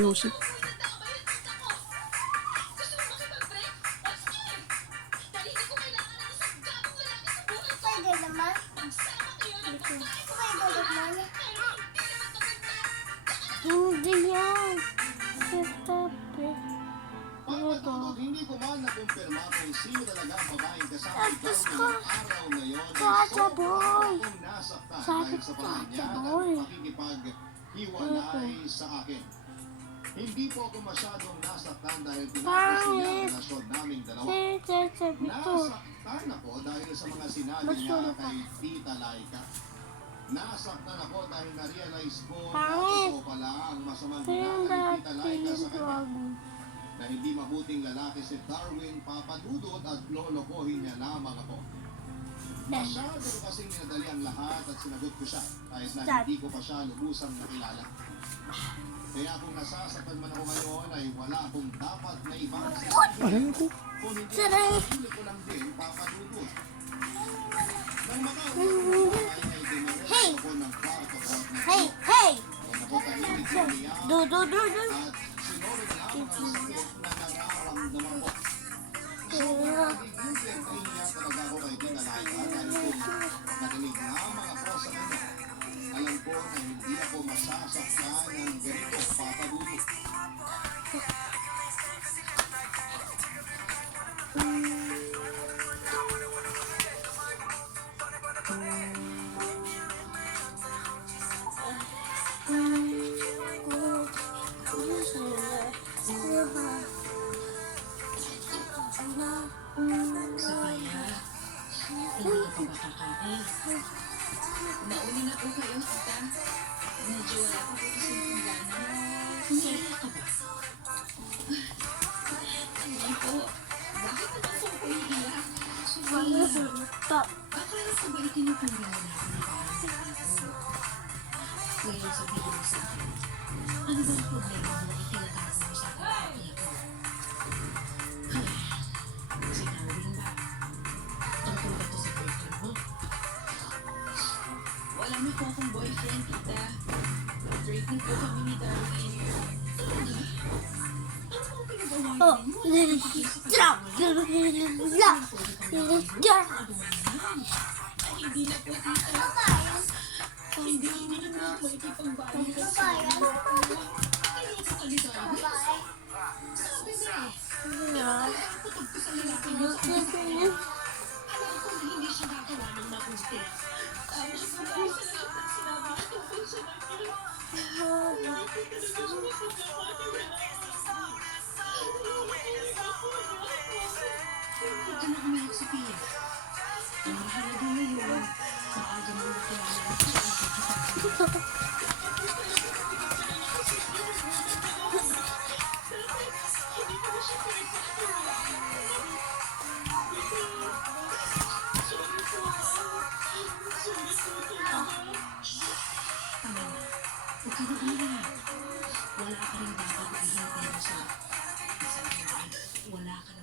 Music. Hindi yan. Stop it. Pagpatungkol, hindi ko man nakumpirma kung sino talaga ang babaeng kasama ni Tapos Darwin ko, ng araw na yun. Chacha boy. Akong nasaktan Sabi dahil ko, sa pamilya Chacha at boy. pakikipaghiwalay sa akin. Hindi po ako masyadong nasaktan dahil Pangit. pinapos niya ang relasyon naming dalawa. Sabi ko. Nasaktan ako dahil sa mga sinabi Mas niya ulit kay Tita Laika. Nasaktan ako dahil na-realize ko na Pangit. totoo pala ang masamang ginagawa ni Tita Laika sa kanya. Pangit. Na hindi mabuting lalaki si Darwin, papadudot at lolokohin niya lamang ako. Masyado ko kasing minadali ang lahat at sinagot ko siya kahit na hindi ko pa siya lubusang nakilala. Kaya kung nasasaktan man ako ngayon ay wala akong dapat na ibang Aray ko. kung hindi Saray. ako ko lang din papadudot. Nang makauwi ko ng bahay ay Hey! diniretso ako ng kwarto ko at Hey! Hey! nakapatahimik sa niya Do. at sinuri lamang ang sakit na nararamdaman ko. Sobrang nagiging kahiya talaga ako kay Tita Laika dahil kung nakinig lamang ako sa kanya, alam ko na hindi ako masasaktan ng ganito papadudot. Sapaya, hindi ka ba kakain? Nauna na po kayo, tita. Medyo wala pa po kasi yung gana. Umiiyak ka ba? Hindi po. Bakit naman po ako iiyak? Stop. Akala ko ba itinutulong mo na ako na parang tao? Ngayon sabihin mo sa akin, ano ba ang problema mo na itinatago mo sa akin ang ikaw? Si Darwin ba? Tungkol ba ito sa boyfriend mo? Wala na po akong boyfriend, tita. Break na po kami ni Darwin. Ano ang pinagawa Oh, niyo? stop. Hindi na po, tita. Hindi na po ako ikipagbayan kasi ayoko kaligayan. Sabi na, putog ko sa lalaki niyo. Alam ko na hindi siya gagawa ng mabuti. Tama po ba sa lahat ng sinabi niya tungkol sa akin? Hindi ko talaga siya magagawa ng Huwag ka na umiyak, Sophia. Ang mahalaga ngayon, maaga mo nakilala sa Tama na. Huwag ka na umiyak. Wala ka rin dapat na ihintay mo sa akin. Wala ka na